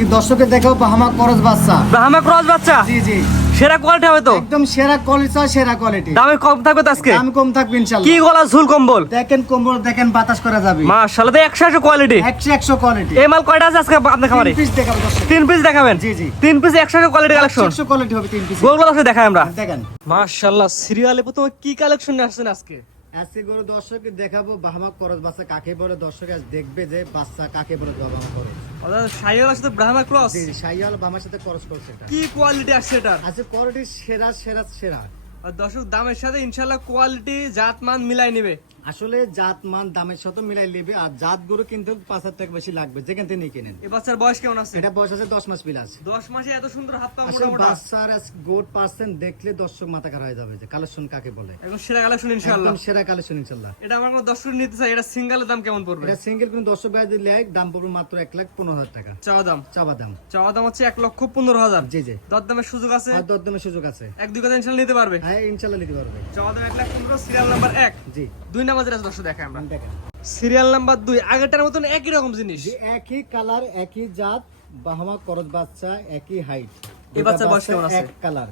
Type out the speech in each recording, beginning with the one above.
আজকে দর্শকের দেখাবো ব্রাহ্মা ক্রস বাচ্চা। ব্রাহ্মা ক্রস বাচ্চা, জি জি, সেরা কোয়ালিটি হবে তো? একদম সেরা কোয়ালিটি, সেরা কোয়ালিটি। দামে কম থাকবে তো আজকে? দাম কম থাকবে ইনশাআল্লাহ। কি গলা ঝুল কম্বল দেখেন কম্বল, দেখেন বাতাস করা যাবে। মাশাআল্লাহ, তো 100 কোয়ালিটি, 100 কোয়ালিটি। এই মাল কয়টা আছে আজকে আপনার খামারে? 3 পিস দেখাবো দর্শক। 3 পিস দেখাবেন? জি জি, 3 পিস 100 কোয়ালিটি কালেকশন। 100 কোয়ালিটি হবে 3 পিস। গরুগুলো আছে দেখাই আমরা। দেখেন মাশাআল্লাহ, সিরিয়ালে প্রথমে কি কালেকশন নিয়ে আসছেন আজকে? আজকে গরু দর্শককে দেখাবো ব্রাহ্মা ক্রস বাচ্চা কাকে বলে। দর্শক আজ দেখবে যে বাচ্চা কাকে বলে ব্রাহ্মা ক্রস। অর্থাৎ শাইওয়াল আছে তো ব্রাহ্মা ক্রস। জি জি, শাইওয়াল ব্রাহ্মার সাথে ক্রস করছে এটা। কি কোয়ালিটি আসছে এটা? আজকে কোয়ালিটি সেরা সেরা সেরা। আর দর্শক দামের সাথে ইনশাআল্লাহ কোয়ালিটি জাত মান মিলাই নেবে। আসলে জাত মান দামের সাথে মিলাই নেবে। আর জাত গরু কিন্তু 5,000 টাকা বেশি লাগবে যেখান থেকে নিয়ে কিনেন। এই বাচ্চার বয়স কেমন আছে? এটা বয়স আছে 10 মাস প্লাস। 10 মাসে এত সুন্দর হাত পা আসলে মোটা মোটা, বাচ্চার গোট পার্সেন্ট দেখলে দর্শক মাথা খারাপ হয়ে যাবে যে কালেকশন কাকে বলে। একদম সেরা কালেকশন ইনশাআল্লাহ। একদম সেরা কালেকশন ইনশাআল্লাহ। এটা আমার কোনো দর্শক নিতে চাই, এটা সিঙ্গেলের দাম কেমন পড়বে? এটা সিঙ্গেল কোন দর্শক ভাই যদি লেয় দাম পড়বে মাত্র 1,15,000 টাকা। চাওয়া দাম? চাওয়া দাম। চাওয়া দাম হচ্ছে 1,15,000। জি জি, দরদামের সুযোগ আছে? আর দরদামের সুযোগ আছে। 1-2 কথা ইনশাআল্লাহ নিতে পারবে। হ্যাঁ ইনশাআল্লাহ নিতে পারবে। চাওয়া দাম 1,15,000, সিরিয়াল নাম্বার 1। জি, 2 নাম্বার যেটা দর্শক দেখাই আমরা, দেখেন সিরিয়াল নাম্বার 2। আগেরটার মতন একই রকম জিনিস, যে একই কালার, একই জাত, ব্রাহ্মা ক্রস বাচ্চা, একই হাইট। এই বাচ্চার বয়স কেমন আছে? এক কালার।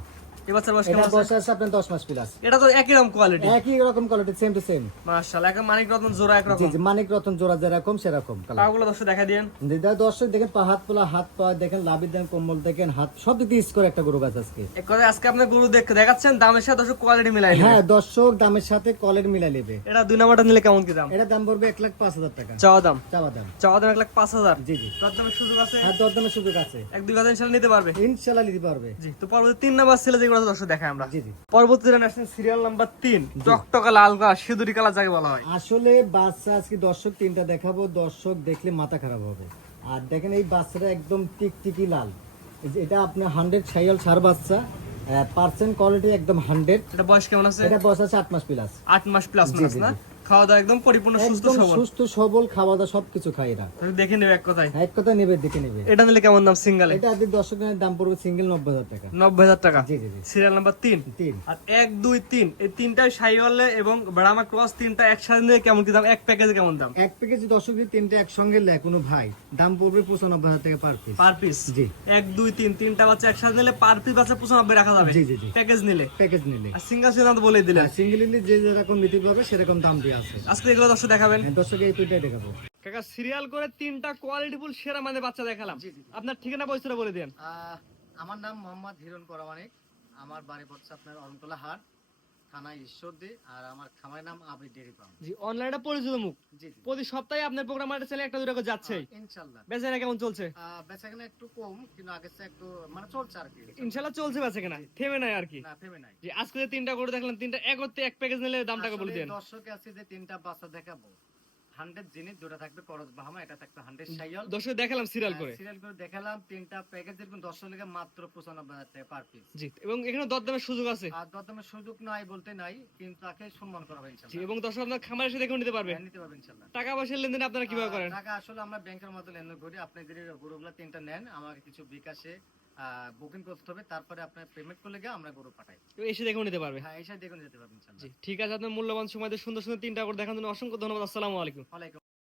এই বাচ্চার বয়স এটা কেমন আছে? বয়স আছে আপনার 10 মাস প্লাস। এটা তো একই রকম কোয়ালিটি, একই রকম কোয়ালিটি, সেম টু সেম। মাশাআল্লাহ, একদম মানিক রতন জোড়া জি একরকম। জি, মানিক রতন জোড়া যেরকম সেরকম কালার। পাগুলো দর্শক দেখা দিয়েন। দর্শক দেখেন হাত পোলা, হাত পা দেখেন, লাভি দেন, কম্বল দেখেন, হাত সব দিক দিয়ে করে একটা গরু গাছ আজকে। এক কথায় আজকে আপনি গরু দেখাচ্ছেন, দামের সাথে দর্শক কোয়ালিটি মিলাই নেবে। হ্যাঁ দর্শক দামের সাথে কোয়ালিটি মিলাই নেবে। এটা 2 নাম্বারটা নিলে কেমন কি দাম? এটা দাম পড়বে 1,05,000 টাকা। চাওয়া দাম? চাওয়া দাম। চাওয়া দাম 1,05,000। জি জি, দরদামের সুযোগ আছে? আর দরদামের সুযোগ আছে। 1-2 কথা ইনশাআল্লাহ নিতে পারবে। ইনশাআল্লাহ নিতে পারবে। জি, তো পরবর্তী 3 নাম্বার ছেলে যেগুলো দর্শক দেখাই আমরা। জি জি, পরবর্তী সিরিয়াল নাম্বার 3, টকটকা লাল কালার, সিঁদুরি কালার যাকে বলা হয়। আসলে বাচ্চা আজকে দর্শক তিনটা দেখাবো, দর্শক দেখলে মাথা খারাপ হবে। আর দেখেন এই বাচ্চাটা একদম টিকটিকি লাল। এই যে এটা আপনার 100 শাইওয়াল সার বাচ্চা, পার্সেন্ট কোয়ালিটি একদম 100। এটা বয়স কেমন আছে? এটা বয়স আছে 8 মাস প্লাস। 8 মাস প্লাস জি, মাস জি, না? জি। খাওয়া দাওয়া একদম পরিপূর্ণ সুস্থ একদম সবল। সুস্থ সবল, খাওয়া দাওয়া সবকিছু খায় এরা। তুমি দেখে নেবে এক কথায়। এক কথা নেবে, দেখে নেবে। এটা নিলে কেমন দাম সিঙ্গেলে? এটা আজকে দর্শকের দাম পড়বে সিঙ্গেল 90,000 টাকা। 90,000 টাকা। জি জি জি, সিরিয়াল নাম্বার 3। 3। আর 1, 2, 3 এই তিনটাই শাইওয়ালে এবং ব্রাহ্মা ক্রস, তিনটা একসাথে নিলে কেমন কি দাম? এক প্যাকেজে কেমন দাম? এক প্যাকেজ দর্শক যদি তিনটে একসঙ্গে লেয় কোনো ভাই, দাম পড়বে 95,000 টাকা পার পিস। Per piece? জি। 1, 2, 3 তিনটা বাচ্চা একসাথে নিলে পার পিস বাচ্চা 95 রাখা যাবে। জি জি জি, প্যাকেজ নিলে। প্যাকেজ নিলে। আর সিঙ্গেল সিঙ্গেল তো বলেই দিলেন। সিঙ্গেল নিলে যে যেরকম নিতে পারবে সেরকম দাম দিয়ে আছে। আজকে এগুলো দর্শক দেখাবেন। দর্শক এই দুইটাই দেখাবো। কাকা সিরিয়াল করে তিনটা কোয়ালিটিফুল সেরা মানে বাচ্চা দেখালাম। আপনার ঠিকানা পয়সাটা বলে দেন। আমার নাম মোহাম্মদ হিরণ পরামানিক। আমার বাড়ি পড়ছে আপনার অরণতলা হাট, থানা ঈশ্বরদী। আর আমার খামারের নাম আবি ডেইরি ফার্ম। জি, অনলাইনে পরিচিত মুখ। জি জি, প্রতি সপ্তাহে আপনার প্রোগ্রাম আর চ্যানেলে একটা দুটো করে যাচ্ছে। ইনশাআল্লাহ। বেচাকেনা কেমন চলছে? বেচাকেনা একটু কম, কিন্তু আগের চেয়ে একটু মানে চলছে আর কি। ইনশাআল্লাহ চলছে বেচাকেনা, থেমে নাই আর কি। না থেমে নাই। জি, আজকে যে তিনটা করে দেখলাম, তিনটা এক করতে এক প্যাকেজ নিলে দামটাকে বলে দেন। দর্শকে আছে যে তিনটা বাচ্চা দেখাবো, 100 জিনিস, দুটো থাকবে করজ বাহামা, এটা থাকবে 100 শাইওয়াল। দর্শক দেখালাম সিরিয়াল করে। সিরিয়াল করে দেখালাম তিনটা প্যাকেজের কোন দর্শক লেগে মাত্র 95,000 টাকা পার পিস। জি, এবং এখানে দরদামের সুযোগ আছে। আর দরদামের সুযোগ নাই বলতে নাই, কিন্তু তাকে সম্মান করা হবে জি, ইনশাআল্লাহ। এবং দর্শক আপনার খামারে এসে দেখে নিতে পারবে। নিতে পারবেন ইনশাআল্লাহ। টাকা পয়সার লেনদেন আপনারা কিভাবে করেন? টাকা আসলে আমরা ব্যাংকের মতো লেনদেন করি। আপনি যদি গরুগুলা তিনটা নেন, আমাকে কিছু বিকাশে বুকিং করতে হবে, তারপরে আপনি পেমেন্ট করলে গিয়ে আমরা গরু পাঠাই। তো এসে দেখে নিতে পারবে। হ্যাঁ এসে দেখুন যেতে পারবেন ইনশাআল্লাহ। জি, ঠিক আছে। আপনার মূল্যবান সময় দিয়ে সুন্দর সুন্দর তিনটা করে দেখার জন্য অসংখ্য ধন্যবাদ। আসসালামু আলাইকুম। ওয়ালাইকুম